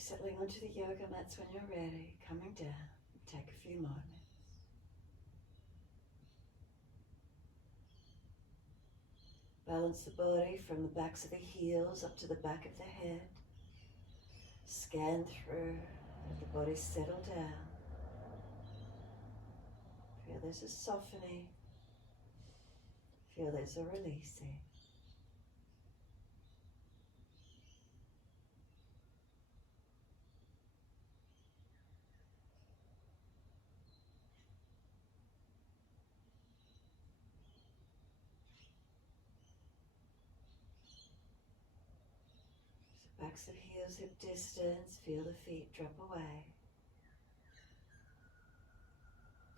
Settling onto the yoga mats when you're ready, coming down. Take a few moments. Balance the body from the backs of the heels up to the back of the head. Scan through, let the body settle down. Feel there's a softening. Feel there's a releasing. Backs of heels hip distance, feel the feet drop away.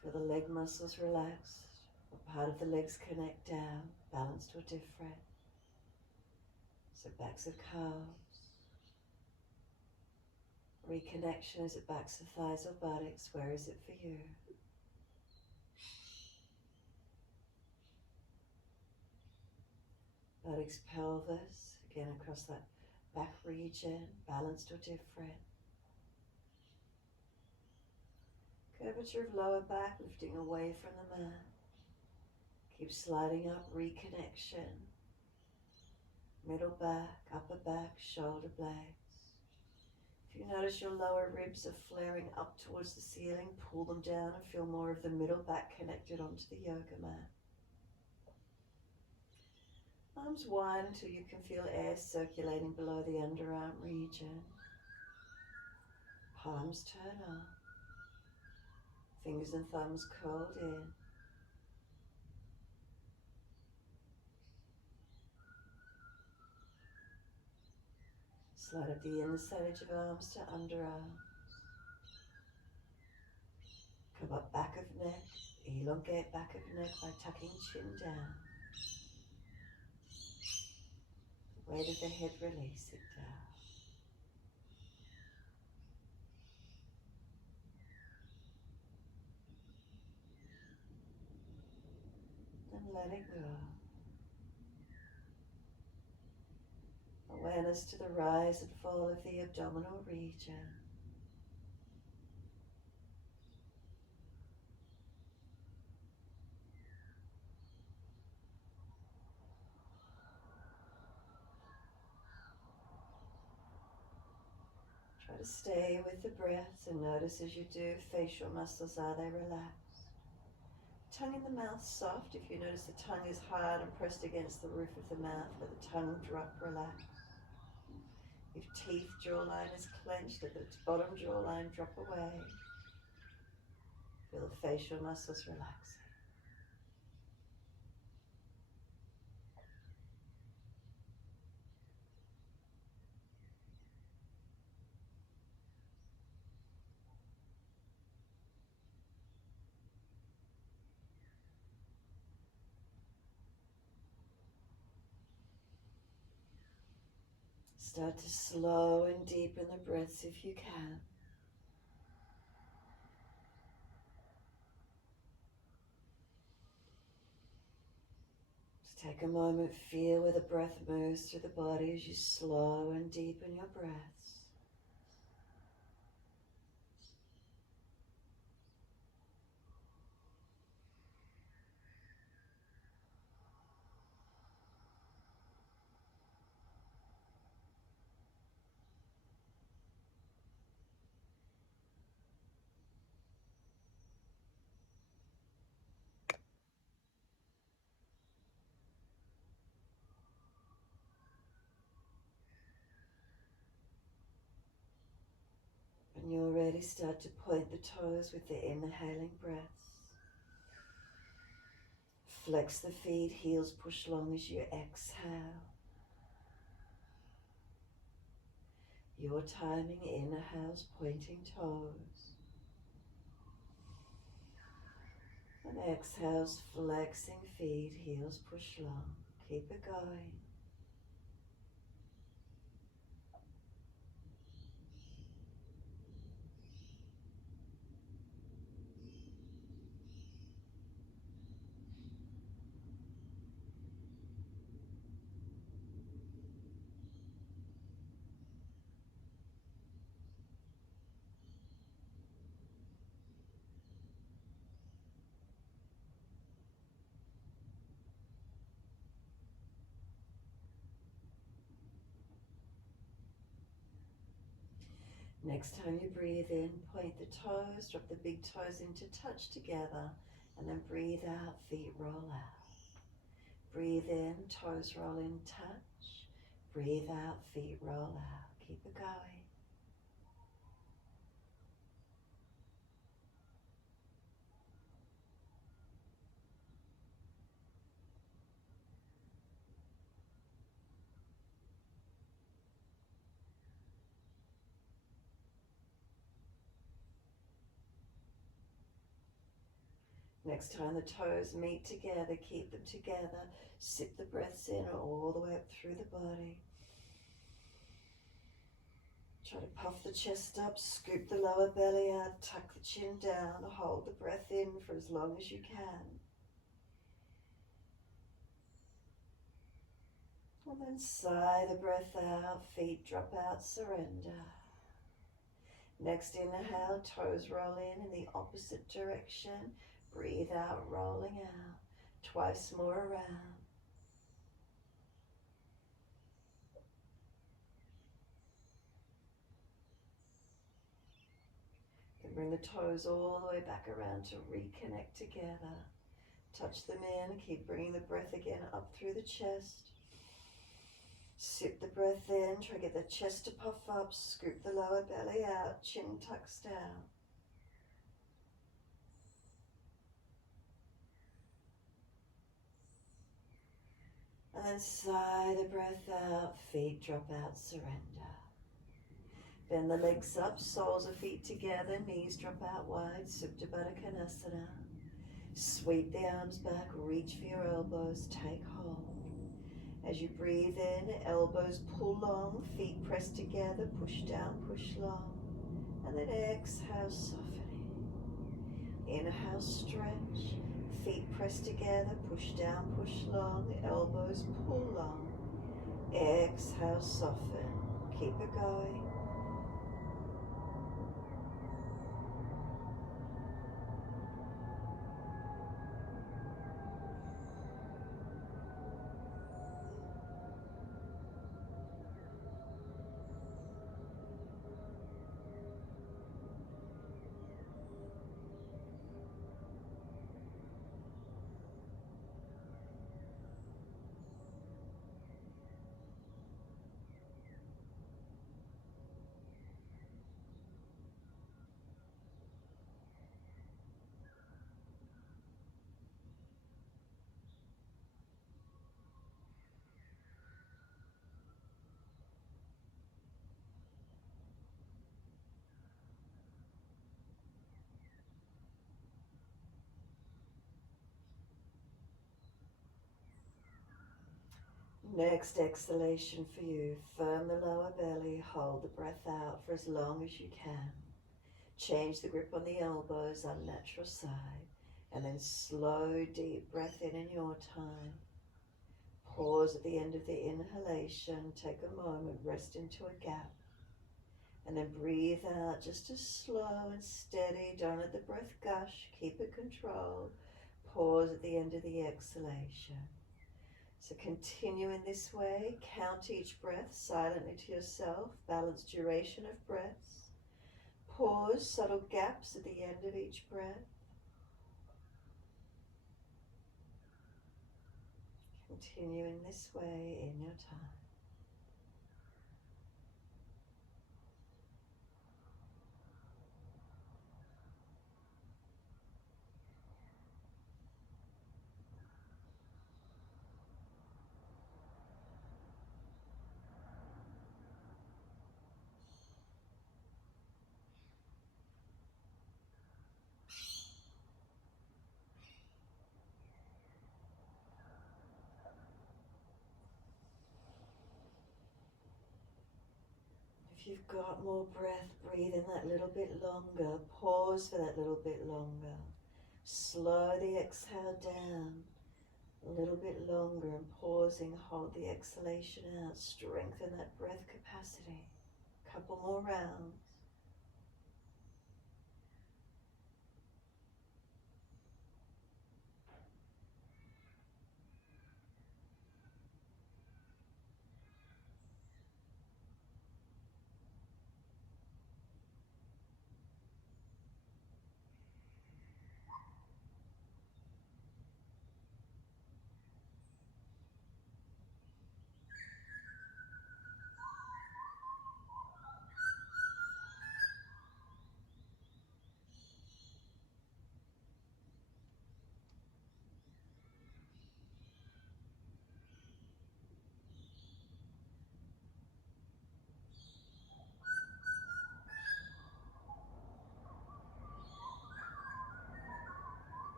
Feel the leg muscles relax, or part of the legs connect down, balanced or different. So backs of calves. Reconnection, is it backs of thighs or buttocks? Where is it for you? Buttocks, pelvis, again across that back region, balanced or different. Curvature of lower back, lifting away from the mat. Keep sliding up, reconnection. Middle back, upper back, shoulder blades. If you notice your lower ribs are flaring up towards the ceiling, pull them down and feel more of the middle back connected onto the yoga mat. Arms wide until you can feel air circulating below the underarm region. Palms turn up. Fingers and thumbs curled in. Slide up the inner side edge of arms to underarms. Come up back of neck. Elongate back of neck by tucking chin down. The weight of the head, release it down. And let it go. Awareness to the rise and fall of the abdominal region. Try to stay with the breath and notice as you do, facial muscles, are they relaxed? Tongue in the mouth soft. If you notice the tongue is hard and pressed against the roof of the mouth, let the tongue drop, relax. If teeth, jawline is clenched, let the bottom jawline drop away. Feel the facial muscles relaxing. Start to slow and deepen the breaths if you can. Just take a moment, feel where the breath moves through the body as you slow and deepen your breaths. When you're ready, start to point the toes with the inhaling breaths. Flex the feet, heels push long as you exhale. Your timing, inhales, pointing toes. And exhales, flexing feet, heels push long. Keep it going. Next time you breathe in, point the toes, drop the big toes into touch together, and then breathe out, feet roll out. Breathe in, toes roll in, touch. Breathe out, feet roll out. Keep it going. Next time the toes meet together, keep them together. Sip the breaths in all the way up through the body. Try to puff the chest up, scoop the lower belly out, tuck the chin down, hold the breath in for as long as you can. And then sigh the breath out, feet drop out, surrender. Next inhale, toes roll in the opposite direction. Breathe out, rolling out. Twice more around. Then bring the toes all the way back around to reconnect together. Touch them in, keep bringing the breath again up through the chest. Sip the breath in, try to get the chest to puff up, scoop the lower belly out, chin tucks down. And then sigh the breath out, feet drop out, surrender. Bend the legs up, soles of feet together, knees drop out wide, Supta Baddha Konasana. Sweep the arms back, reach for your elbows, take hold. As you breathe in, elbows pull long, feet press together, push down, push long. And then exhale, softening. Inhale, stretch. Feet press together, push down, push long, elbows pull long. Exhale, soften. Keep it going. Next exhalation for you, firm the lower belly, hold the breath out for as long as you can. Change the grip on the elbows, unnatural side, and then slow, deep breath in your time. Pause at the end of the inhalation, take a moment, rest into a gap, and then breathe out just as slow and steady. Don't let the breath gush, keep it controlled. Pause at the end of the exhalation. So continue in this way, count each breath silently to yourself, balance duration of breaths. Pause, subtle gaps at the end of each breath. Continue in this way in your time. If you've got more breath, breathe in that little bit longer. Pause for that little bit longer. Slow the exhale down a little bit longer and pausing, hold the exhalation out. Strengthen that breath capacity. Couple more rounds.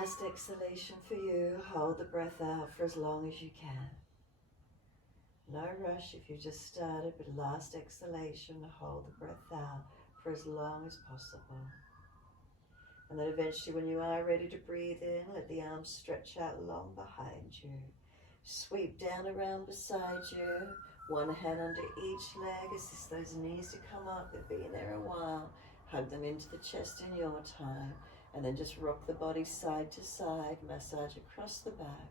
last exhalation for you. Hold the breath out for as long as you can. No rush if you just started, but last exhalation, hold the breath out for as long as possible. And then eventually when you are ready to breathe in, let the arms stretch out long behind you. Sweep down around beside you. One hand under each leg, assist those knees to come up. They've been there a while. Hug them into the chest in your time. And then just rock the body side to side, massage across the back.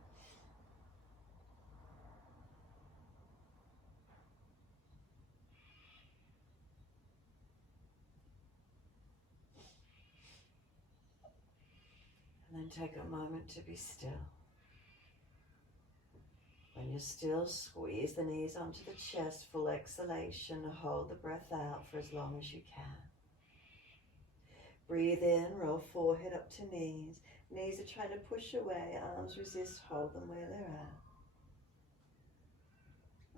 And then take a moment to be still. When you're still, squeeze the knees onto the chest, full exhalation, hold the breath out for as long as you can. Breathe in, roll forehead up to knees. Knees are trying to push away, arms resist, hold them where they're at.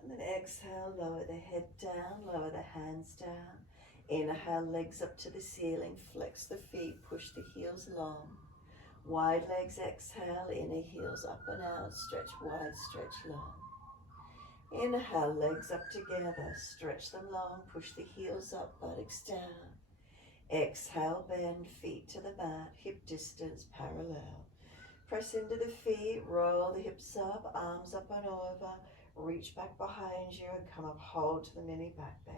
And then exhale, lower the head down, lower the hands down. Inhale, legs up to the ceiling, flex the feet, push the heels long. Wide legs, exhale, inner heels up and out, stretch wide, stretch long. Inhale, legs up together, stretch them long, push the heels up, buttocks down. Exhale, bend, feet to the mat, hip distance parallel. Press into the feet, roll the hips up, arms up and over, reach back behind you and come up, hold to the mini back bend.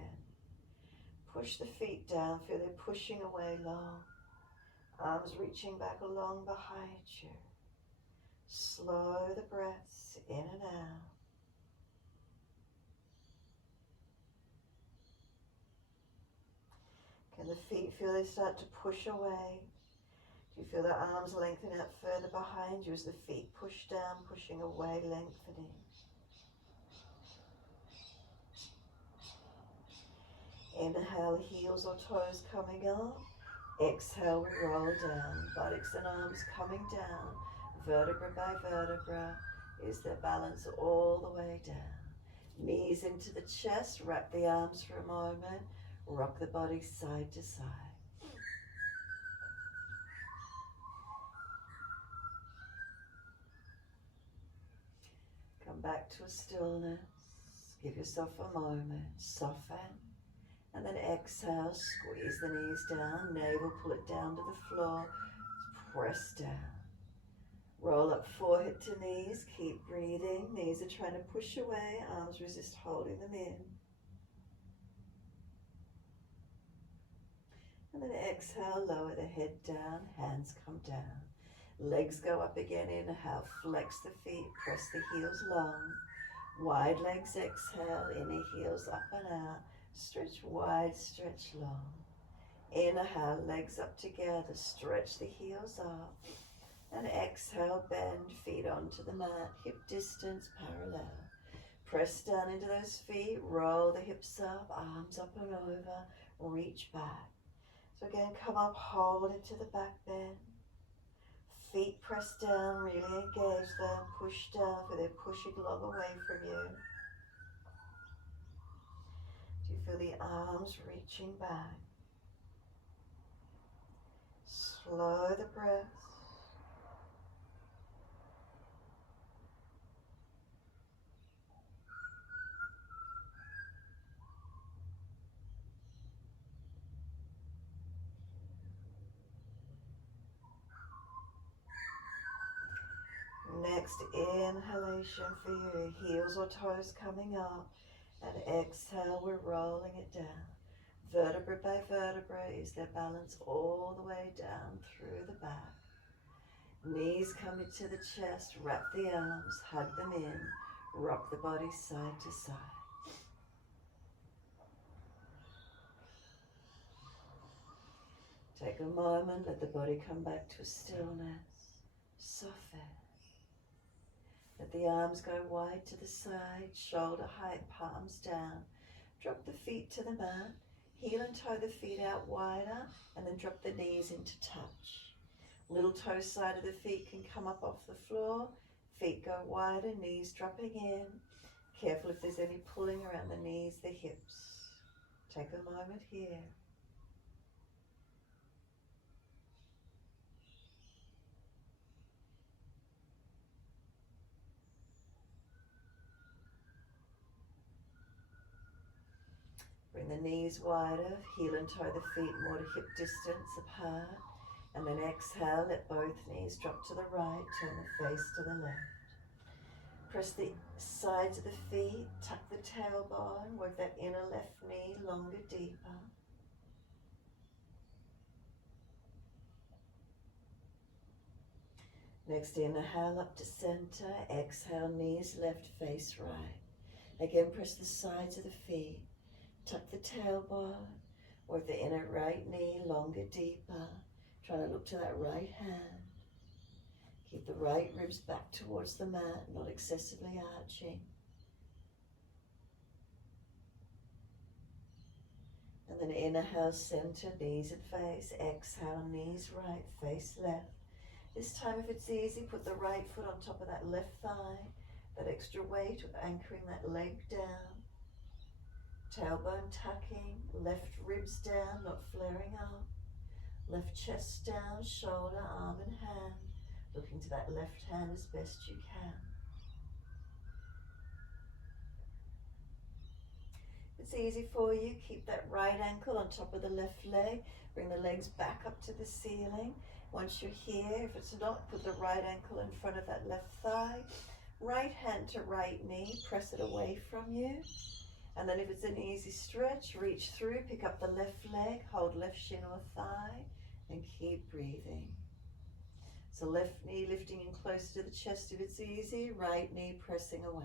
Push the feet down, feel they're pushing away long. Arms reaching back along behind you. Slow the breaths in and out. Can the feet feel they start to push away? Do you feel the arms lengthen out further behind you as the feet push down, pushing away, lengthening? Inhale, heels or toes coming up. Exhale, we roll down, buttocks and arms coming down, vertebra by vertebra. Is there balance all the way down? Knees into the chest, wrap the arms for a moment, rock the body side to side. Come back to a stillness, give yourself a moment, soften. And then exhale, squeeze the knees down, navel, pull it down to the floor, press down. Roll up forehead to knees, keep breathing. Knees are trying to push away, arms resist holding them in. And then exhale, lower the head down, hands come down. Legs go up again, inhale, flex the feet, press the heels long. Wide legs, exhale, inner heels up and out. Stretch wide, stretch long. Inhale, legs up together, stretch the heels up. And exhale, bend, feet onto the mat, hip distance parallel. Press down into those feet, roll the hips up, arms up and over, reach back. So again, come up, hold into the back bend. Feet press down, really engage them, push down, for they're pushing long away from you. Do you feel the arms reaching back? Slow the breath. Next inhalation for you, heels or toes coming up, and exhale, we're rolling it down. Vertebra by vertebra, is there balance all the way down through the back. Knees come into the chest, wrap the arms, hug them in, rock the body side to side. Take a moment, let the body come back to a stillness, soften. Let the arms go wide to the side, shoulder height, palms down. Drop the feet to the mat, heel and toe the feet out wider, and then drop the knees into touch. Little toe side of the feet can come up off the floor, feet go wider, knees dropping in. Careful if there's any pulling around the knees, the hips. Take a moment here. Bring the knees wider, heel and toe the feet more to hip distance apart. And then exhale, let both knees drop to the right, turn the face to the left. Press the sides of the feet, tuck the tailbone, work that inner left knee longer, deeper. Next, inhale up to center, exhale, knees left, face right. Again, press the sides of the feet, tuck the tailbone, work the inner right knee longer, deeper. Try to look to that right hand. Keep the right ribs back towards the mat, not excessively arching. And then inhale, center, knees and face. Exhale, knees right, face left. This time, if it's easy, put the right foot on top of that left thigh. That extra weight of anchoring that leg down. Tailbone tucking, left ribs down, not flaring up. Left chest down, shoulder, arm and hand. Looking to that left hand as best you can. If it's easy for you, keep that right ankle on top of the left leg. Bring the legs back up to the ceiling. Once you're here, if it's not, put the right ankle in front of that left thigh. Right hand to right knee, press it away from you. And then if it's an easy stretch, reach through, pick up the left leg, hold left shin or thigh, and keep breathing. So left knee lifting in closer to the chest if it's easy, right knee pressing away.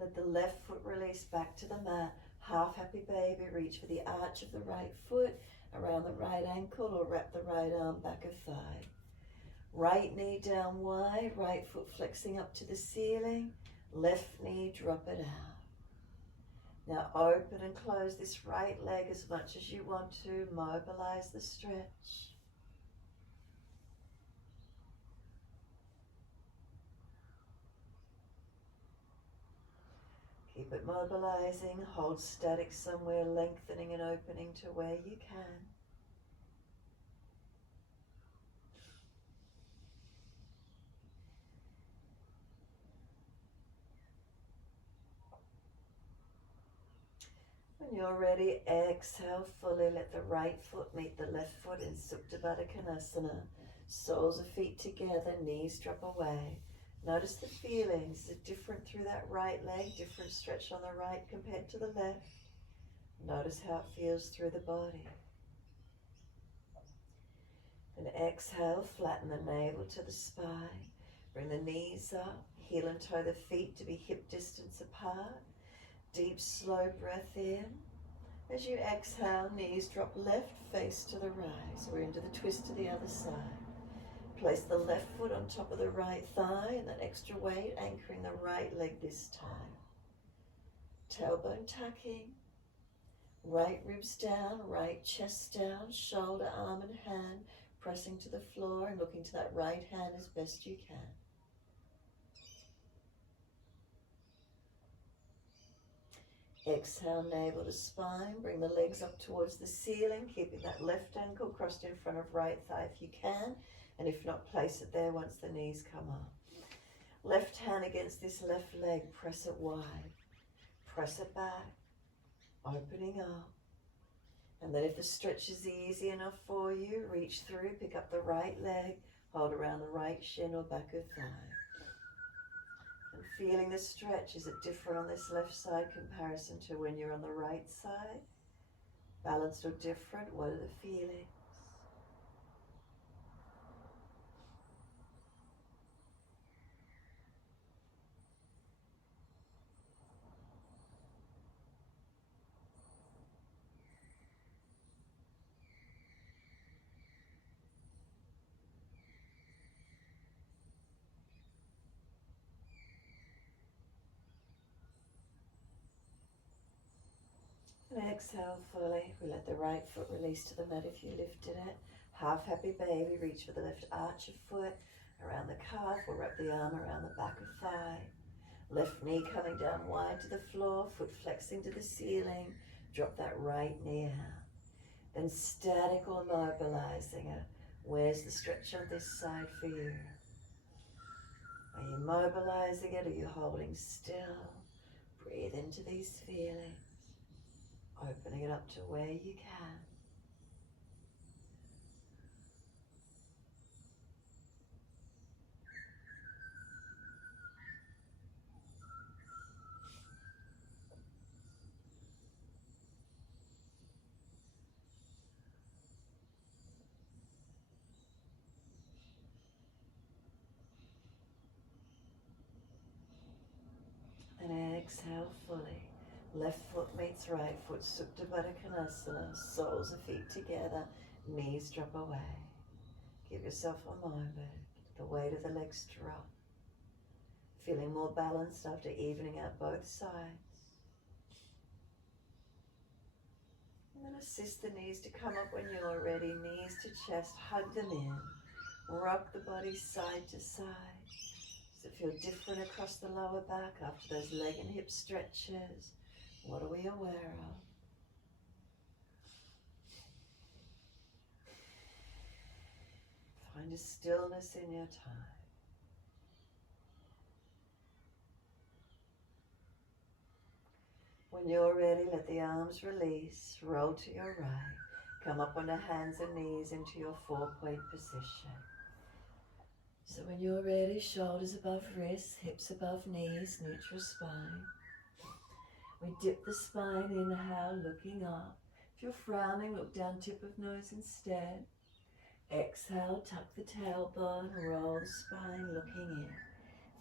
Let the left foot release back to the mat. Half happy baby, reach for the arch of the right foot, around the right ankle, or wrap the right arm back of thigh. Right knee down wide, right foot flexing up to the ceiling, left knee drop it out. Now open and close this right leg as much as you want to, mobilize the stretch. Keep it mobilizing, hold static somewhere, lengthening and opening to where you can. When you're ready, exhale fully, let the right foot meet the left foot in Supta Baddha Konasana. Soles of feet together, knees drop away. Notice the feelings. Is it different through that right leg? Different stretch on the right compared to the left? Notice how it feels through the body. Then exhale, flatten the navel to the spine. Bring the knees up, heel and toe the feet to be hip distance apart. Deep, slow breath in. As you exhale, knees drop left, face to the right. So we're into the twist to the other side. Place the left foot on top of the right thigh and that extra weight anchoring the right leg this time. Tailbone tucking. Right ribs down, right chest down, shoulder, arm and hand pressing to the floor and looking to that right hand as best you can. Exhale, navel to spine. Bring the legs up towards the ceiling, keeping that left ankle crossed in front of right thigh if you can. And if not, place it there once the knees come up. Left hand against this left leg, press it wide. Press it back, opening up. And then if the stretch is easy enough for you, reach through, pick up the right leg, hold around the right shin or back of thigh. And feeling the stretch, is it different on this left side comparison to when you're on the right side? Balanced or different? What are the feelings? And exhale fully. We let the right foot release to the mat if you lifted it. Half happy baby. Reach for the left arch of foot around the calf or wrap the arm around the back of thigh. Left knee coming down wide to the floor, foot flexing to the ceiling. Drop that right knee out. Then static or mobilizing it. Where's the stretch on this side for you? Are you mobilizing it? Are you holding still? Breathe into these feelings. Opening it up to where you can. And exhale fully. Left foot meets right foot, Supta Baddha Konasana, soles of feet together, knees drop away. Give yourself a moment, the weight of the legs drop. Feeling more balanced after evening out both sides. And then assist the knees to come up when you're ready, knees to chest, hug them in. Rock the body side to side. Does it feel different across the lower back after those leg and hip stretches? What are we aware of? Find a stillness in your time. When you're ready, let the arms release, roll to your right. Come up on the hands and knees into your 4-point position. So when you're ready, shoulders above wrists, hips above knees, neutral spine. We dip the spine, inhale, looking up. If you're frowning, look down, tip of nose instead. Exhale, tuck the tailbone, roll the spine, looking in.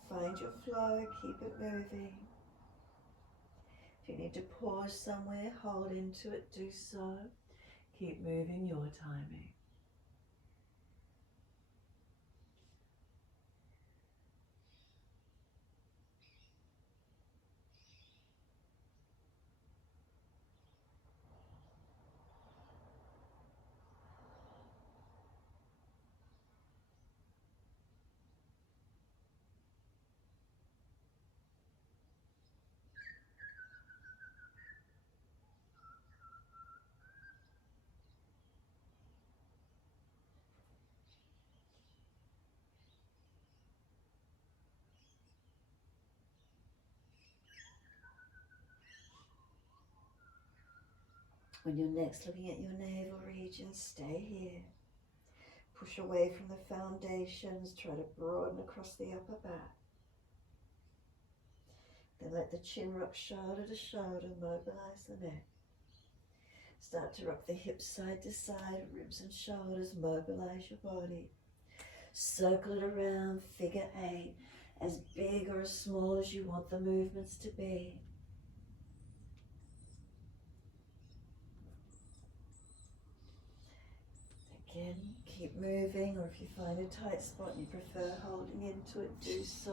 Find your flow, keep it moving. If you need to pause somewhere, hold into it, do so. Keep moving your timing. When you're next looking at your navel region, stay here. Push away from the foundations, try to broaden across the upper back. Then let the chin rock shoulder to shoulder, mobilize the neck. Start to rock the hips side to side, ribs and shoulders, mobilize your body. Circle it around, figure 8, as big or as small as you want the movements to be. Again, keep moving, or if you find a tight spot and you prefer holding into it, do so.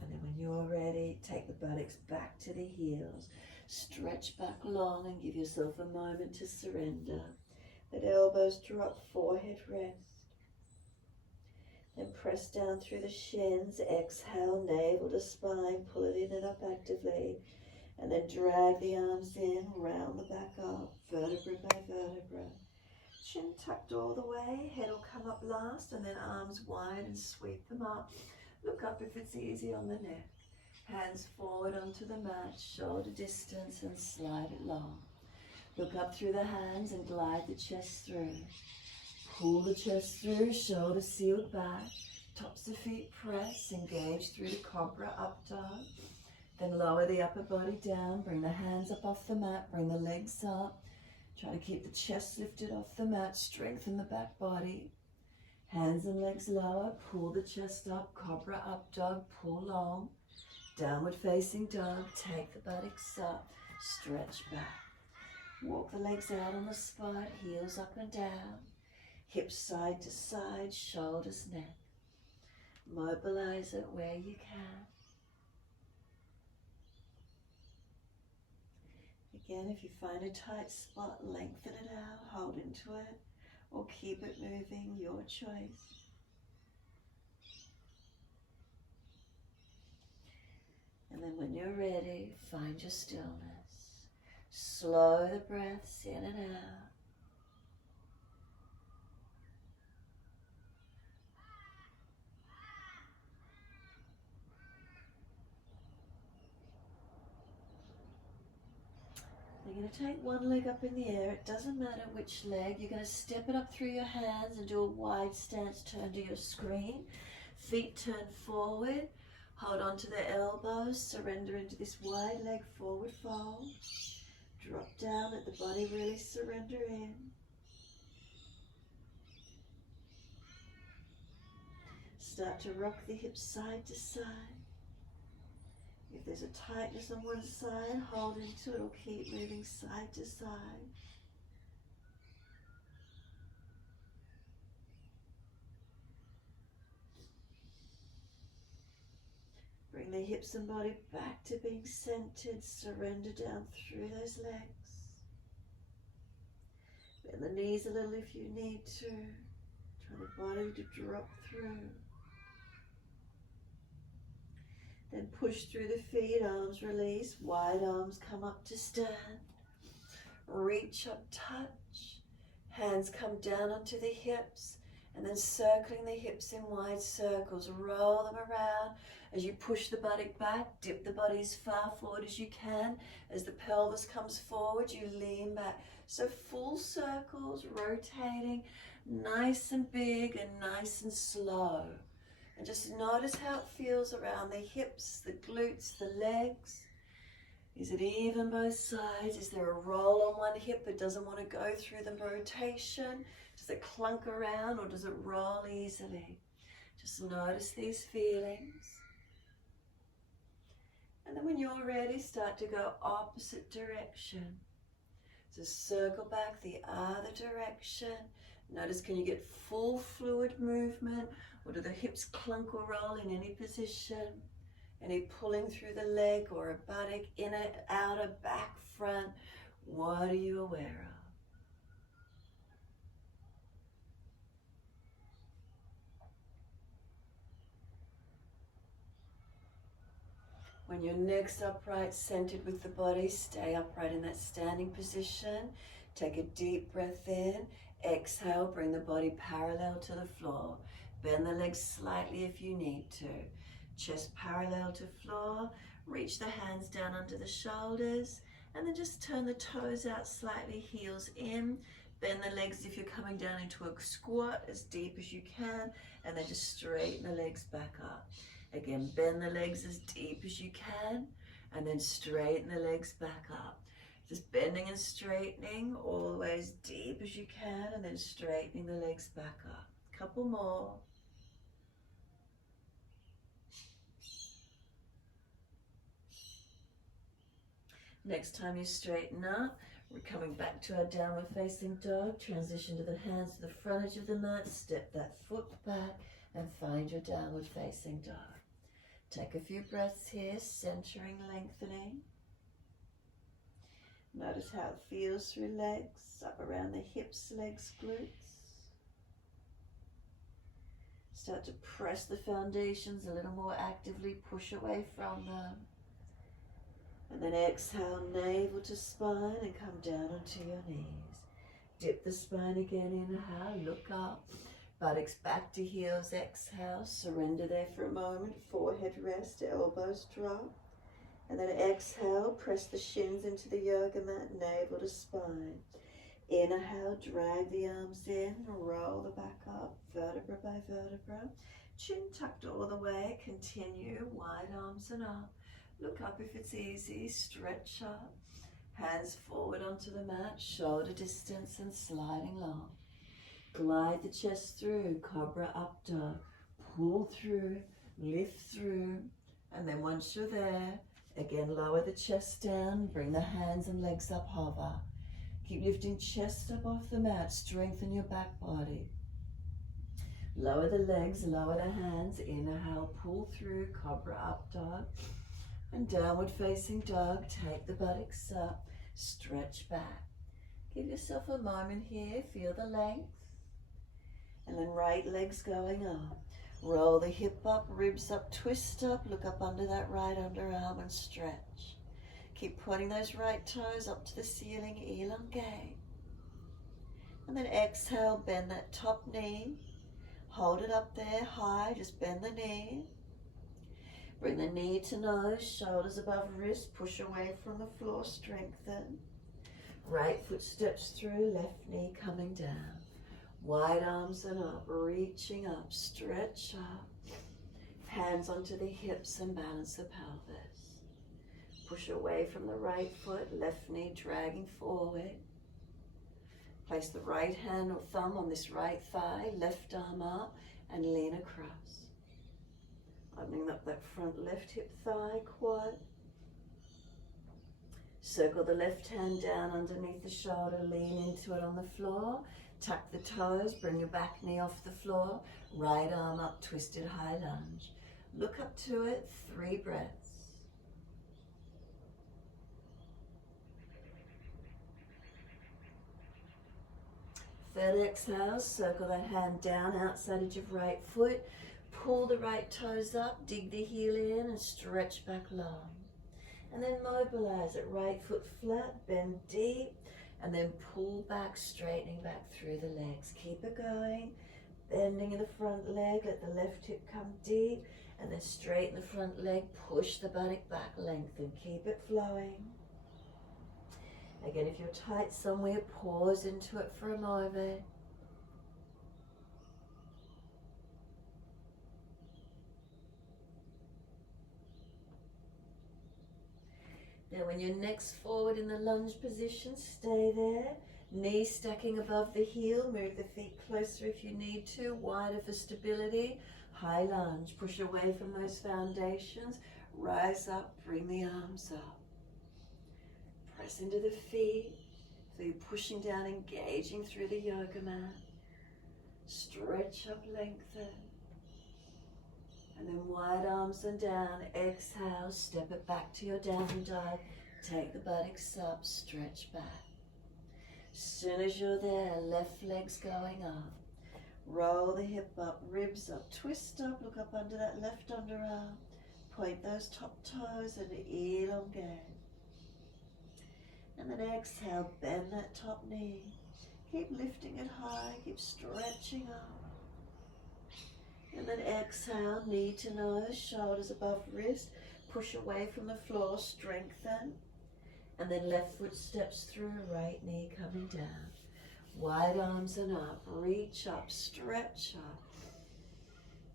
And then when you're ready, take the buttocks back to the heels. Stretch back long and give yourself a moment to surrender. Let elbows drop, forehead rest. Then press down through the shins, exhale, navel to spine, pull it in and up actively. And then drag the arms in, round the back up, vertebra by vertebra. Chin tucked all the way, head will come up last, and then arms wide and sweep them up. Look up if it's easy on the neck. Hands forward onto the mat, shoulder distance, and slide it long. Look up through the hands and glide the chest through. Pull the chest through, shoulders sealed back, tops of feet press, engage through the cobra, up dog. Then lower the upper body down, bring the hands up off the mat, bring the legs up. Try to keep the chest lifted off the mat, strengthen the back body. Hands and legs lower, pull the chest up, cobra, up dog, pull long. Downward facing dog, take the buttocks up, stretch back. Walk the legs out on the spot, heels up and down. Hips side to side, shoulders, neck. Mobilize it where you can. Again, if you find a tight spot, lengthen it out, hold into it, or keep it moving, your choice. And then when you're ready, find your stillness. Slow the breaths in and out. You're going to take one leg up in the air. It doesn't matter which leg. You're going to step it up through your hands and do a wide stance, turn to your screen. Feet turn forward. Hold on to the elbows. Surrender into this wide leg forward fold. Drop down, let the body really surrender in. Start to rock the hips side to side. If there's a tightness on one side, hold into it or keep moving side to side. Bring the hips and body back to being centered. Surrender down through those legs. Bend the knees a little if you need to. Try the body to drop through. Then push through the feet, arms release, wide arms come up to stand. Reach up, touch. Hands come down onto the hips, and then circling the hips in wide circles. Roll them around. As you push the buttock back, dip the body as far forward as you can. As the pelvis comes forward, you lean back. So full circles, rotating, nice and big and nice and slow. And just notice how it feels around the hips, the glutes, the legs. Is it even both sides? Is there a roll on one hip that doesn't want to go through the rotation? Does it clunk around or does it roll easily? Just notice these feelings. And then when you're ready, start to go opposite direction. So circle back the other direction. Notice, can you get full fluid movement? Or do the hips clunk or roll in any position? Any pulling through the leg or a buttock, inner, outer, back, front? What are you aware of? When your neck's upright, centered with the body, stay upright in that standing position. Take a deep breath in. Exhale, bring the body parallel to the floor. Bend the legs slightly if you need to. Chest parallel to floor. Reach the hands down under the shoulders. And then just turn the toes out slightly, heels in. Bend the legs if you're coming down into a squat as deep as you can. And then just straighten the legs back up. Again, bend the legs as deep as you can. And then straighten the legs back up. Just bending and straightening all the way as deep as you can. And then straightening the legs back up. Couple more. Next time you straighten up, we're coming back to our downward facing dog. Transition to the hands to the front edge of the mat. Step that foot back and find your downward facing dog. Take a few breaths here, centering, lengthening. Notice how it feels through legs, up around the hips, legs, glutes. Start to press the foundations a little more actively, push away from them. And then exhale, navel to spine and come down onto your knees. Dip the spine again, inhale, look up. Buttocks back to heels, exhale, surrender there for a moment. Forehead rest, elbows drop. And then exhale, press the shins into the yoga mat, navel to spine. Inhale, drag the arms in, roll the back up, vertebra by vertebra. Chin tucked all the way, continue, wide arms and up. Look up if it's easy, stretch up. Hands forward onto the mat, shoulder distance and sliding long. Glide the chest through, cobra up dog. Pull through, lift through, and then once you're there, again lower the chest down, bring the hands and legs up, hover. Keep lifting chest up off the mat, strengthen your back body. Lower the legs, lower the hands, inhale, pull through, cobra up dog. And downward facing dog, take the buttocks up, Stretch back. Give yourself a moment here. Feel the length. And then right leg's going up. Roll the hip up, ribs up, twist up. Look up under that right underarm and stretch. Keep pointing those right toes up to the ceiling. Elongate. And then exhale, bend that top knee. Hold it up there high. Just bend the knee. Bring the knee to nose, shoulders above wrist. Push away from the floor. Strengthen. Right foot steps through, left knee coming down. Wide arms and up, reaching up, stretch up. Hands onto the hips and balance the pelvis. Push away from the right foot, left knee dragging forward. Place the right hand or thumb on this right thigh, left arm up, and lean across. Opening up that front left hip thigh, quad. Circle the left hand down underneath the shoulder, lean into it on the floor. Tuck the toes, bring your back knee off the floor. Right arm up, twisted high lunge. Look up to it, 3 breaths. Third exhale, circle that hand down outside edge of right foot. Pull the right toes up, dig the heel in and stretch back long. And then mobilize it, right foot flat, bend deep, and then pull back, straightening back through the legs. Keep it going, bending in the front leg, let the left hip come deep, and then straighten the front leg, push the buttock back, lengthen, keep it flowing. Again, if you're tight somewhere, pause into it for a moment. Now when you're next forward in the lunge position, stay there. Knees stacking above the heel, move the feet closer if you need to, wider for stability. High lunge, push away from those foundations, rise up, bring the arms up. Press into the feet, so you're pushing down, engaging through the yoga mat. Stretch up, lengthen. And then wide arms and down, exhale, step it back to your down dog. Take the buttocks up, stretch back. As soon as you're there, left leg's going up. Roll the hip up, ribs up, twist up, look up under that left underarm. Point those top toes and elongate. And then exhale, bend that top knee. Keep lifting it high, keep stretching up. And then exhale, knee to nose, shoulders above wrist. Push away from the floor, strengthen. And then left foot steps through, right knee coming down. Wide arms and up, reach up, stretch up.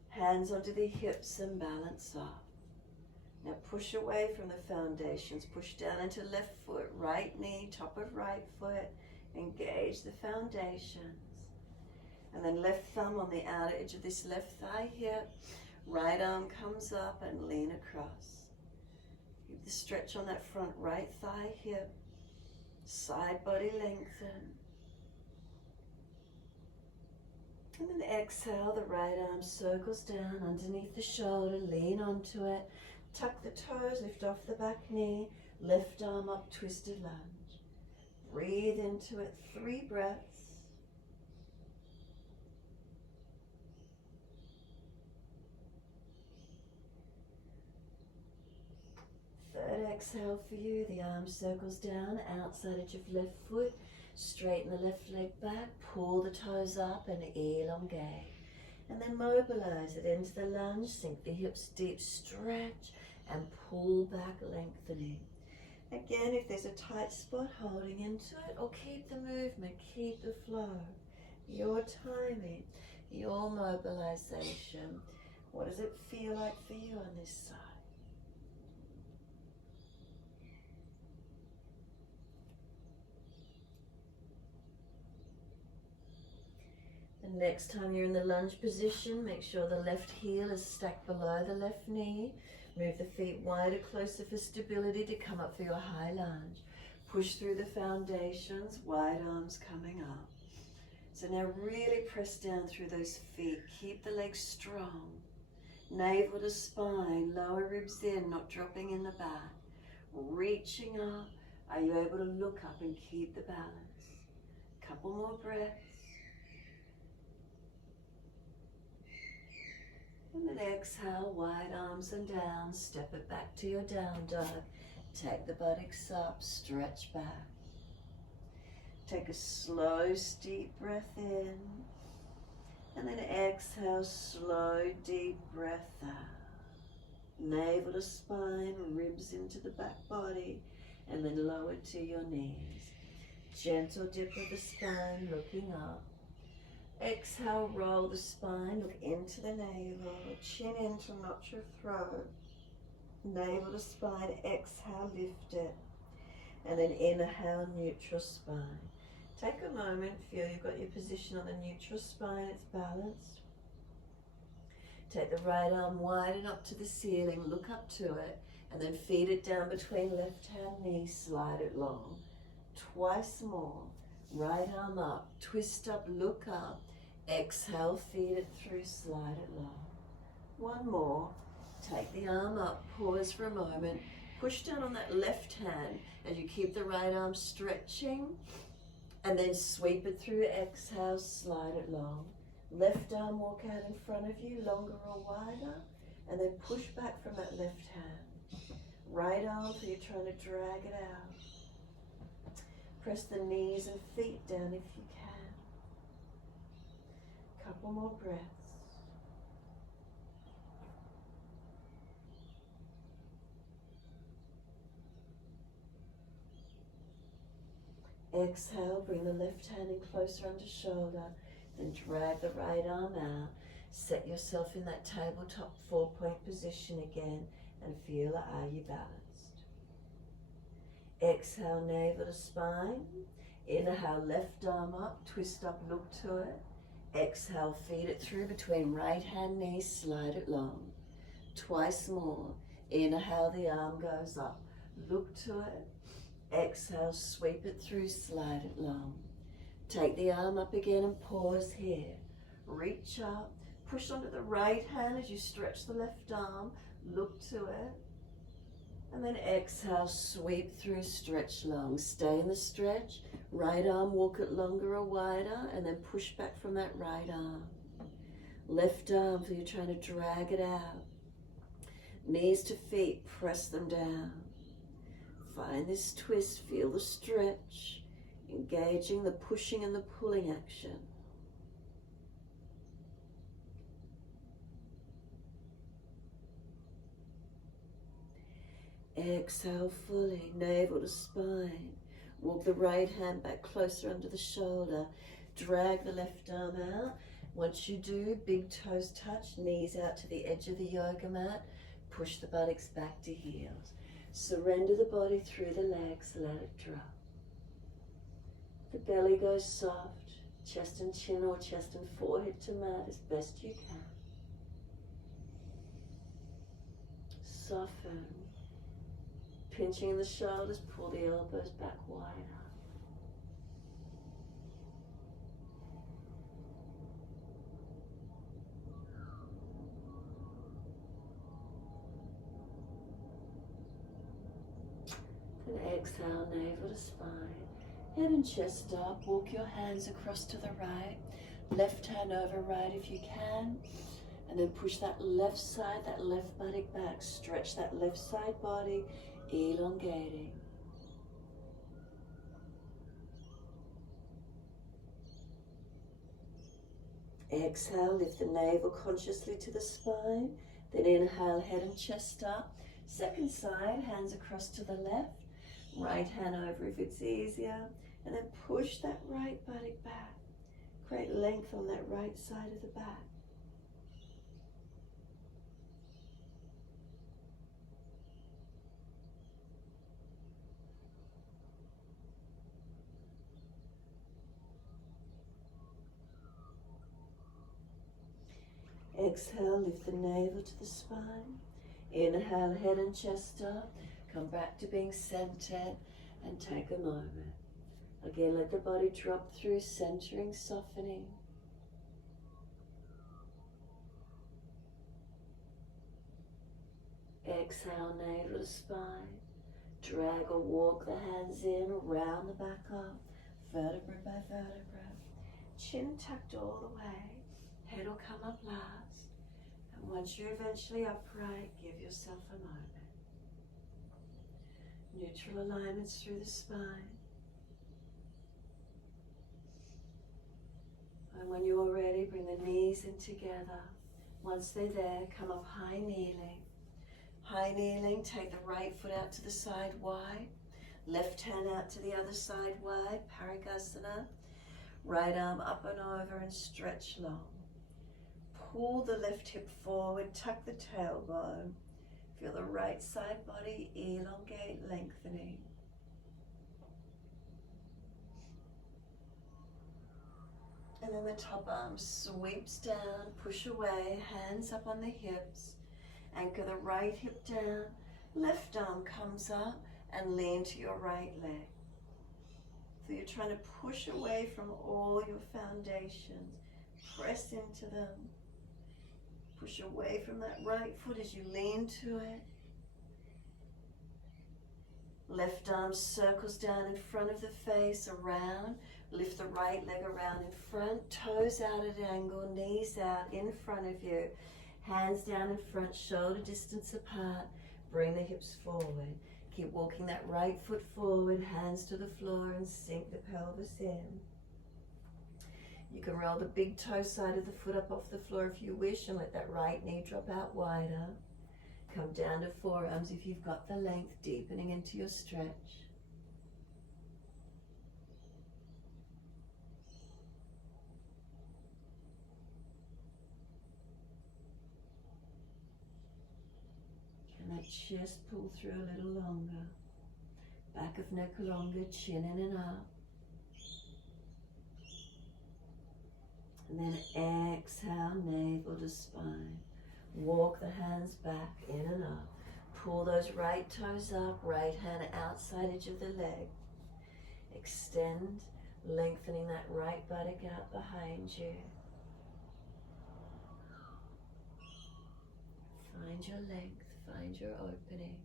Hands onto the hips and balance up. Now push away from the foundations, push down into left foot, right knee, top of right foot. Engage the foundations. And then left thumb on the outer edge of this left thigh hip. Right arm comes up and lean across. Keep the stretch on that front right thigh hip. Side body lengthen. And then exhale, the right arm circles down underneath the shoulder, lean onto it. Tuck the toes, lift off the back knee. Left arm up, twisted lunge. Breathe into it, 3 breaths. Third exhale for you, the arm circles down, outside edge of left foot, straighten the left leg back, pull the toes up and elongate. And then mobilize it into the lunge, sink the hips deep, stretch and pull back, lengthening. Again, if there's a tight spot, holding into it or keep the movement, keep the flow. Your timing, your mobilization. What does it feel like for you on this side? The next time you're in the lunge position, make sure the left heel is stacked below the left knee. Move the feet wider, closer for stability to come up for your high lunge. Push through the foundations, wide arms coming up. So now really press down through those feet. Keep the legs strong. Navel to spine, lower ribs in, not dropping in the back. Reaching up, Are you able to look up and keep the balance? Couple more breaths. And then exhale, wide arms and down. Step it back to your down dog. Take the buttocks up, stretch back. Take a slow, deep breath in. And then exhale, slow, deep breath out. Navel to spine, ribs into the back body, and then lower to your knees. Gentle dip of the spine, looking up. Exhale, roll the spine, look into the navel, chin in to notch your throat. Navel to spine, exhale, lift it. And then inhale, neutral spine. Take a moment, feel you've got your position on the neutral spine, it's balanced. Take the right arm widen up to the ceiling, look up to it, and then feed it down between left hand knee, slide it long. Twice more. Right arm up, twist up, look up. Exhale, feed it through, slide it long. One more. Take the arm up, pause for a moment. Push down on that left hand as you keep the right arm stretching. And then sweep it through, exhale, slide it long. Left arm walk out in front of you, longer or wider. And then push back from that left hand. Right arm, so you're trying to drag it out. Press the knees and feet down if you can. Couple more breaths. Exhale, bring the left hand in closer under shoulder, then drag the right arm out. Set yourself in that tabletop 4-point position again and feel, are you balanced? Exhale, navel to spine. Inhale, left arm up, twist up, look to it. Exhale, feed it through between right hand knee, slide it long. Twice more. Inhale, the arm goes up, look to it. Exhale, sweep it through, slide it long. Take the arm up again and pause here. Reach up, push onto the right hand as you stretch the left arm, look to it. And then exhale, sweep through, stretch long. Stay in the stretch. Right arm, walk it longer or wider, and then push back from that right arm. Left arm, for you're trying to drag it out. Knees to feet, press them down. Find this twist, feel the stretch, engaging the pushing and the pulling action. Exhale fully, navel to spine. Walk the right hand back closer under the shoulder. Drag the left arm out. Once you do, big toes touch, knees out to the edge of the yoga mat. Push the buttocks back to heels. Surrender the body through the legs, let it drop. The belly goes soft, chest and chin or chest and forehead to mat as best you can. Soften. Pinching the shoulders, pull the elbows back wider. And exhale, navel to spine. Head and chest up, walk your hands across to the right. Left hand over right if you can. And then push that left side, that left buttock back. Stretch that left side body, elongating. Exhale, lift the navel consciously to the spine. Then inhale, head and chest up. Second side, hands across to the left. Right hand over if it's easier. And then push that right buttock back. Create length on that right side of the back. Exhale, lift the navel to the spine. Inhale, head and chest up. Come back to being centered and take a moment. Again, let the body drop through, centering, softening. Exhale, navel to spine. Drag or walk the hands in, around the back up, vertebra by vertebra. Chin tucked all the way. Head will come up last. And once you're eventually upright, give yourself a moment. Neutral alignments through the spine. And when you're ready, bring the knees in together. Once they're there, come up high kneeling. High kneeling, take the right foot out to the side wide. Left hand out to the other side wide, Parigasana. Right arm up and over and stretch long. Pull the left hip forward, tuck the tailbone. Feel the right side body elongate, lengthening. And then the top arm sweeps down, push away, hands up on the hips. Anchor the right hip down, left arm comes up and lean to your right leg. So you're trying to push away from all your foundations. Press into them. Push away from that right foot as you lean to it. Left arm circles down in front of the face, around. Lift the right leg around in front. Toes out at an angle, knees out in front of you. Hands down in front, shoulder distance apart. Bring the hips forward. Keep walking that right foot forward, hands to the floor, and sink the pelvis in. You can roll the big toe side of the foot up off the floor if you wish and let that right knee drop out wider. Come down to forearms if you've got the length, deepening into your stretch. And that chest pull through a little longer. Back of neck longer, chin in and up. And then exhale, navel to spine. Walk the hands back, in and up. Pull those right toes up, right hand outside edge of the leg. Extend, lengthening that right buttock out behind you. Find your length, find your opening.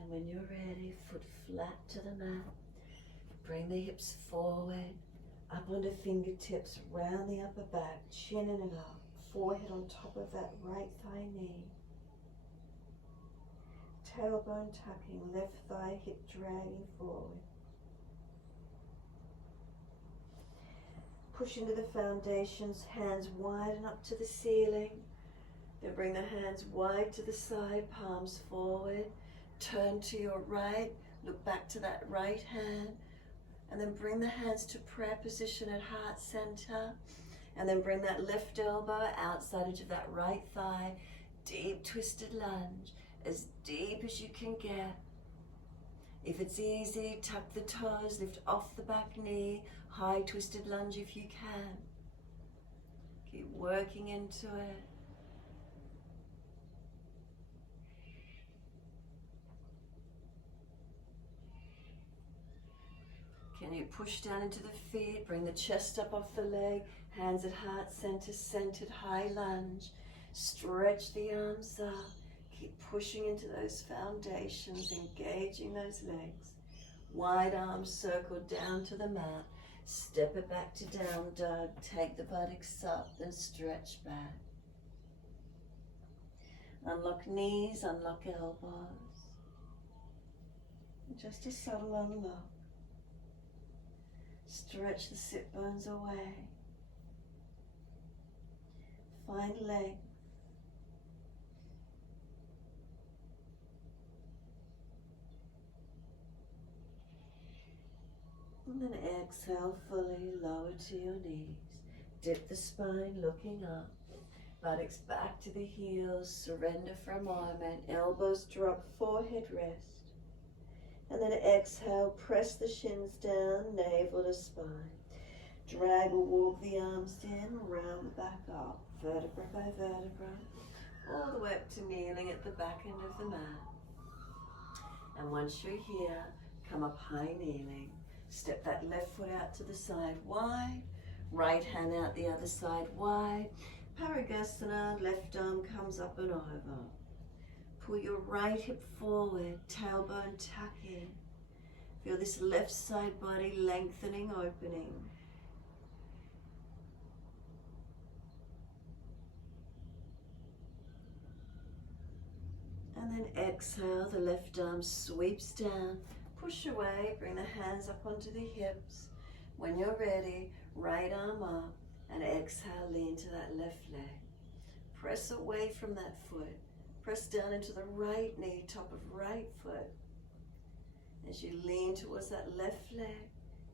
And when you're ready, foot flat to the mat. Bring the hips forward, up onto fingertips, round the upper back, chin in and up. Forehead on top of that right thigh knee. Tailbone tucking, left thigh hip dragging forward. Push into the foundations, hands widen up to the ceiling. Then bring the hands wide to the side, palms forward. Turn to your right, look back to that right hand. And then bring the hands to prayer position at heart center. And then bring that left elbow outside edge of that right thigh. Deep twisted lunge, as deep as you can get. If it's easy, tuck the toes, lift off the back knee. High twisted lunge if you can. Keep working into it. Can you push down into the feet, bring the chest up off the leg, hands at heart center, centered high lunge. Stretch the arms up, keep pushing into those foundations, engaging those legs. Wide arms circle down to the mat, step it back to down dog, take the buttocks up, then stretch back. Unlock knees, unlock elbows. Just a subtle unlock. Stretch the sit bones away. Find length. And then exhale fully, lower to your knees. Dip the spine, looking up. Buttocks back to the heels, surrender for a moment. Elbows drop, forehead rest. And then exhale, press the shins down, navel to spine. Drag or walk the arms in, round the back up, vertebra by vertebra, all the way up to kneeling at the back end of the mat. And once you're here, come up high kneeling. Step that left foot out to the side wide. Right hand out the other side wide. Parigasana, left arm comes up and over. Pull your right hip forward, tailbone tuck in. Feel this left side body lengthening, opening. And then exhale, the left arm sweeps down. Push away, bring the hands up onto the hips. When you're ready, right arm up and exhale, lean to that left leg. Press away from that foot. Press down into the right knee, top of right foot. As you lean towards that left leg,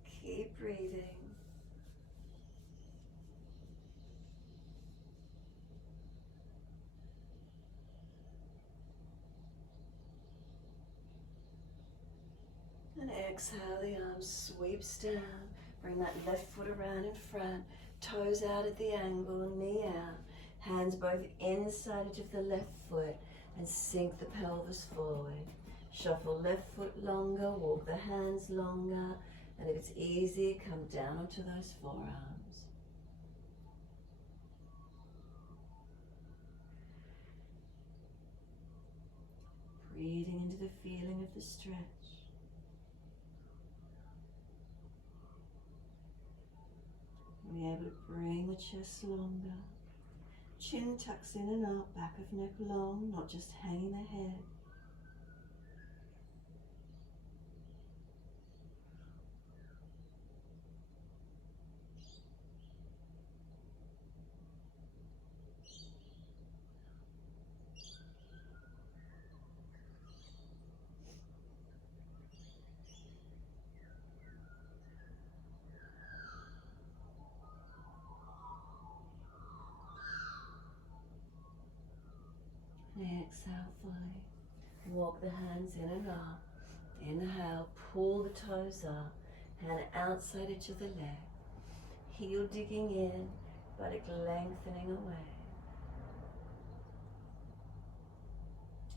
keep breathing. And exhale, the arm sweeps down. Bring that left foot around in front, toes out at the angle, knee out. Hands both inside edge of the left foot and sink the pelvis forward. Shuffle left foot longer, walk the hands longer, and if it's easy, come down onto those forearms. Breathing into the feeling of the stretch. Be able to bring the chest longer. Chin tucks in and up, back of neck long, not just hanging the head. Exhale fully. Walk the hands in and up. Inhale, pull the toes up. Hand outside edge of the leg. Heel digging in, buttock lengthening away.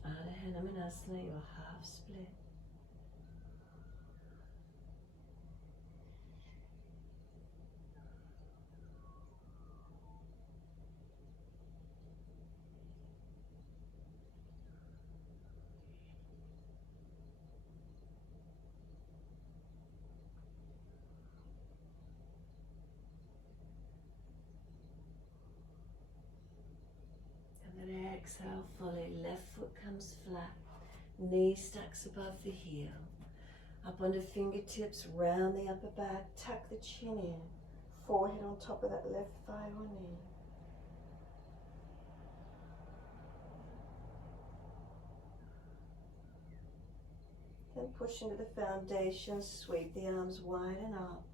Ardha Hanumanasana, your half split. Exhale fully, left foot comes flat, knee stacks above the heel. Up onto fingertips, round the upper back, tuck the chin in, forehead on top of that left thigh or knee. Then push into the foundation, sweep the arms wide and up,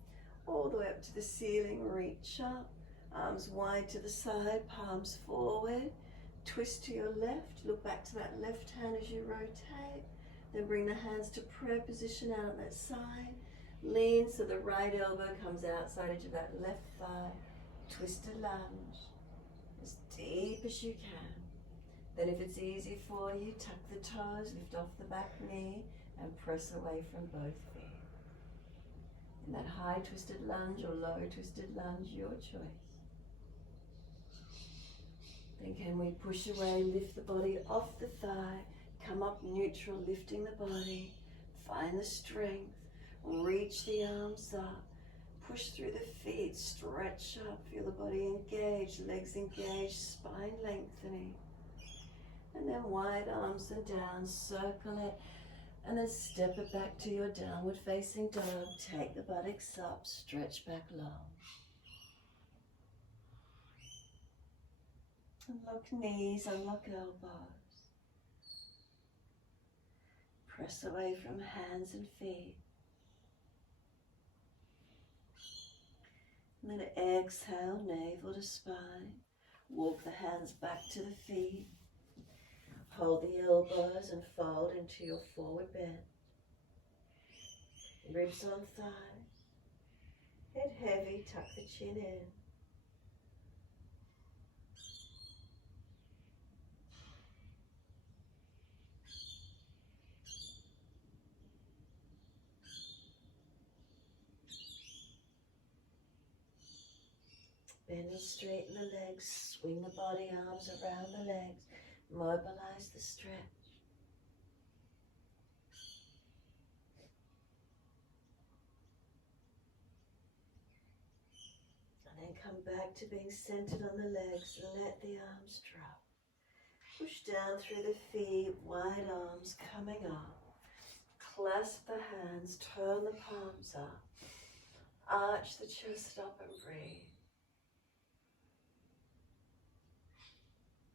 all the way up to the ceiling, reach up, arms wide to the side, palms forward. Twist to your left, look back to that left hand as you rotate, then bring the hands to prayer position out on that side, lean so the right elbow comes outside edge of that left thigh, twist a lunge, as deep as you can. Then if it's easy for you, tuck the toes, lift off the back knee and press away from both feet. In that high twisted lunge or low twisted lunge, your choice. Then can we push away, lift the body off the thigh, come up neutral, lifting the body, find the strength, reach the arms up, push through the feet, stretch up, feel the body engage, legs engage, spine lengthening. And then wide arms and down, circle it, and then step it back to your downward facing dog, take the buttocks up, stretch back long. Unlock knees, unlock elbows. Press away from hands and feet. And then exhale, navel to spine. Walk the hands back to the feet. Hold the elbows and fold into your forward bend. Ribs on thighs. Head heavy, tuck the chin in. Bend and straighten the legs, swing the body, arms around the legs, mobilize the stretch. And then come back to being centered on the legs and let the arms drop. Push down through the feet, wide arms coming up. Clasp the hands, turn the palms up. Arch the chest up and breathe.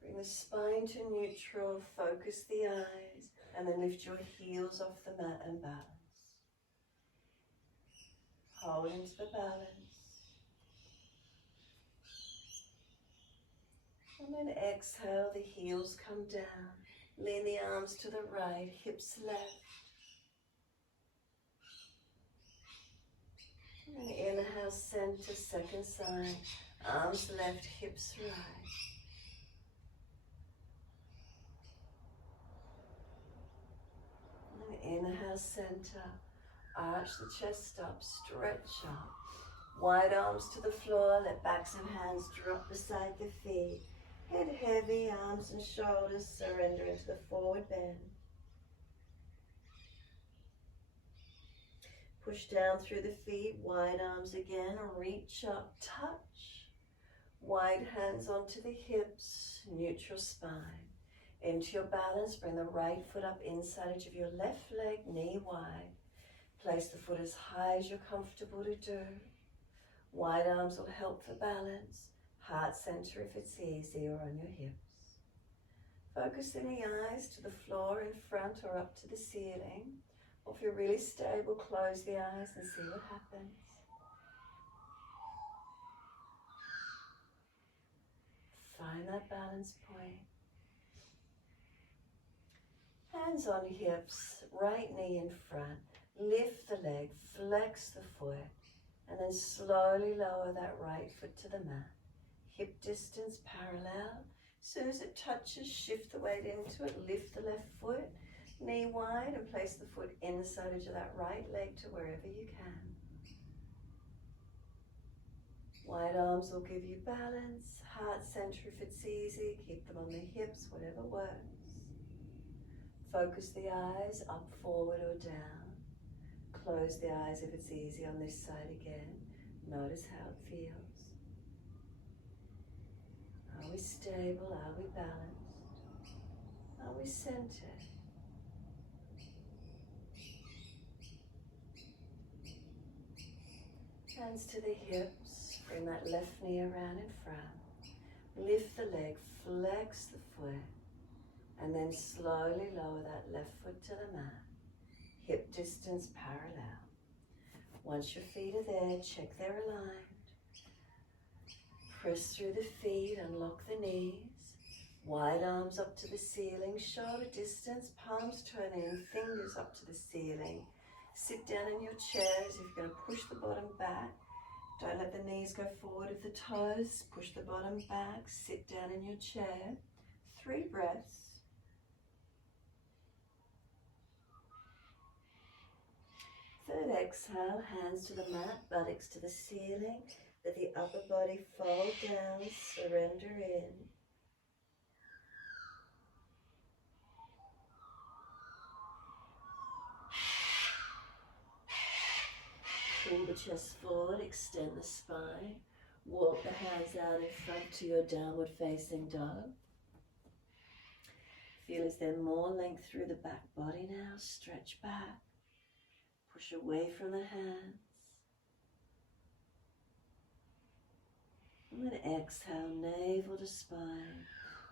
Bring the spine to neutral, focus the eyes, and then lift your heels off the mat and balance. Hold into the balance. And then exhale, the heels come down. Lean the arms to the right, hips left. And then inhale, center, second side. Arms left, hips right. And inhale, center. Arch the chest up, stretch up. Wide arms to the floor, let backs and hands drop beside the feet. Head heavy, arms and shoulders surrender into the forward bend. Push down through the feet, wide arms again, reach up, touch. Wide hands onto the hips, neutral spine. Into your balance, bring the right foot up inside edge of your left leg, knee wide. Place the foot as high as you're comfortable to do. Wide arms will help for balance. Heart center if it's easy, or on your hips. Focusing the eyes to the floor in front or up to the ceiling. Or if you're really stable, close the eyes and see what happens. Find that balance point. Hands on hips, right knee in front. Lift the leg, flex the foot, and then slowly lower that right foot to the mat. Hip distance parallel. As soon as it touches, shift the weight into it, lift the left foot, knee wide, and place the foot inside edge of that right leg to wherever you can. Wide arms will give you balance. Heart center if it's easy. Keep them on the hips, whatever works. Focus the eyes up, forward, or down. Close the eyes if it's easy on this side again. Notice how it feels. Are we stable? Are we balanced? Are we centered? Hands to the hips. Bring that left knee around in front. Lift the leg, flex the foot, and then slowly lower that left foot to the mat. Hip distance parallel. Once your feet are there, check they're aligned. Press through the feet, unlock the knees. Wide arms up to the ceiling, shoulder distance, palms turning, fingers up to the ceiling. Sit down in your chair as if you're going to push the bottom back. Don't let the knees go forward of the toes. Push the bottom back, sit down in your chair. 3 breaths. Third exhale, hands to the mat, buttocks to the ceiling. Let the upper body fold down, surrender in. Pull the chest forward, extend the spine. Walk the hands out in front to your downward facing dog. Feel as there's more length through the back body now. Stretch back. Push away from the hands. And then exhale, navel to spine.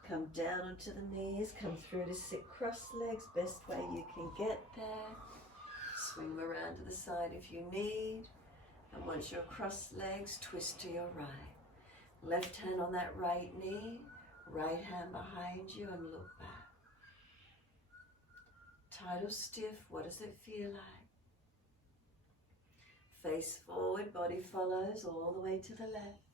Come down onto the knees. Come through to sit cross legs. Best way you can get there. Swing around to the side if you need. And once you're cross legs, twist to your right. Left hand on that right knee. Right hand behind you and look back. Tight or stiff, what does it feel like? Face forward, body follows all the way to the left.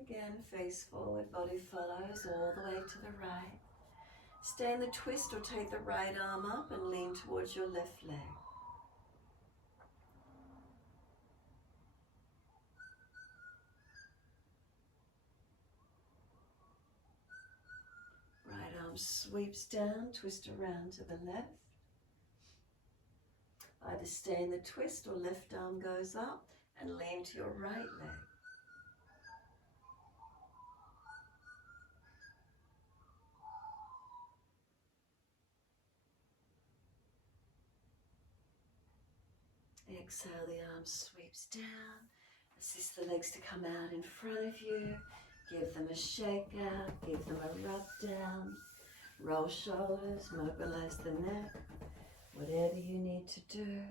Again, face forward, body follows all the way to the right. Stay in the twist or take the right arm up and lean towards your left leg. Right arm sweeps down, twist around to the left. Either stay in the twist or left arm goes up and lean to your right leg. Exhale, the arm sweeps down. Assist the legs to come out in front of you. Give them a shake out, give them a rub down. Roll shoulders, mobilize the neck. Whatever you need to do.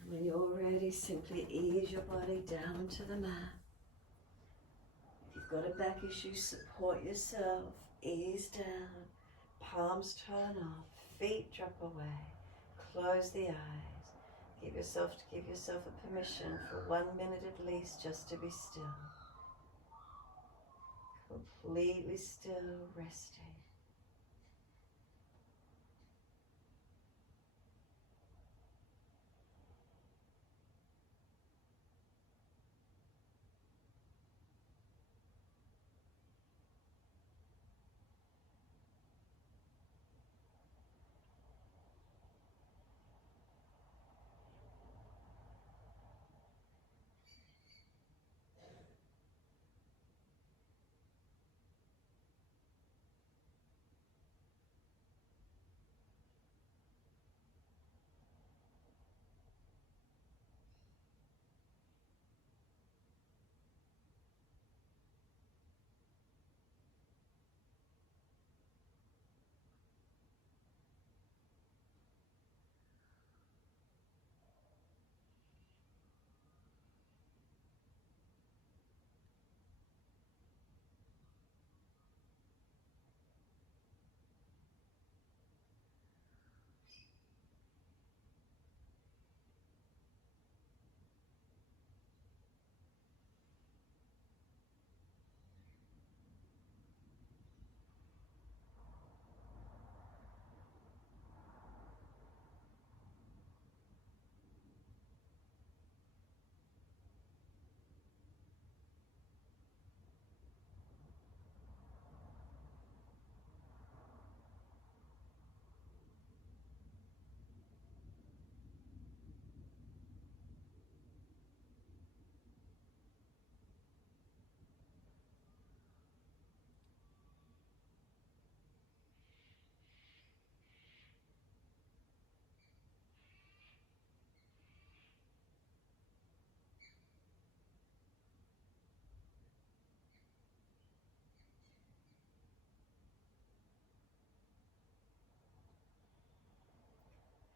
And when you're ready, simply ease your body down to the mat. If you've got a back issue, support yourself. Ease down. Palms turn off. Feet drop away. Close the eyes. Give yourself a permission for 1 minute at least just to be still. Completely still, resting.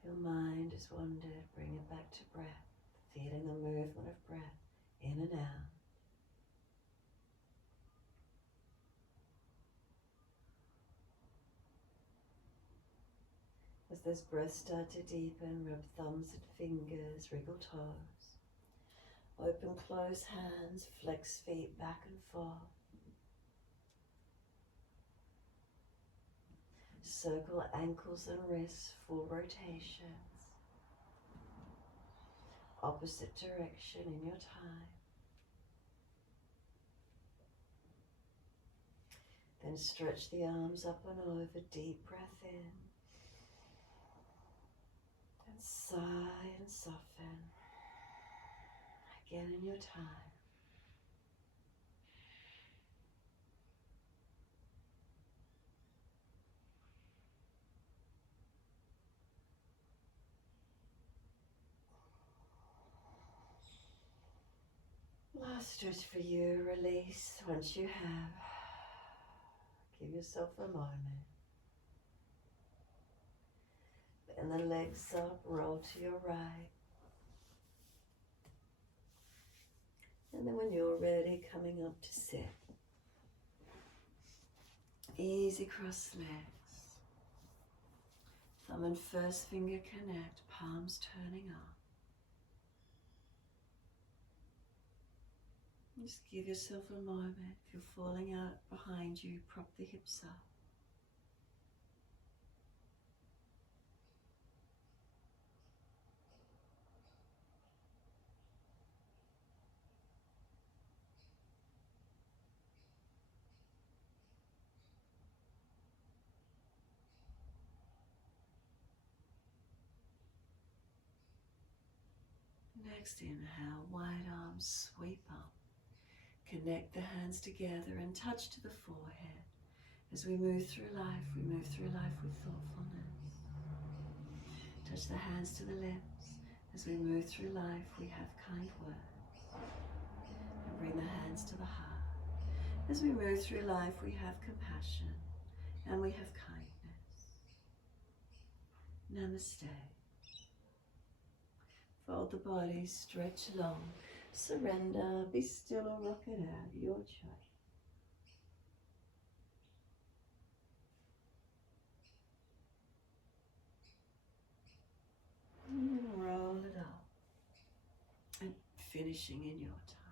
Your mind has wandered, bring it back to breath, feeling the movement of breath in and out. As this breath start to deepen, rub thumbs and fingers, wriggle toes. Open, close hands, flex feet back and forth. Circle ankles and wrists, full rotations. Opposite direction in your time. Then stretch the arms up and over, deep breath in. And sigh and soften. Again in your time. Last stretch for you, release once you have. Give yourself a moment. Bend the legs up, roll to your right. And then when you're ready, coming up to sit. Easy cross legs. Thumb and first finger connect, palms turning up. Just give yourself a moment. If you're falling out behind you, prop the hips up. Next inhale, wide arms sweep up. Connect the hands together and touch to the forehead. As we move through life with thoughtfulness. Touch the hands to the lips. As we move through life, we have kind words. And bring the hands to the heart. As we move through life, we have compassion and we have kindness. Namaste. Fold the body, stretch long, surrender, be still or rock it out, your choice. And roll it up and finishing in your time.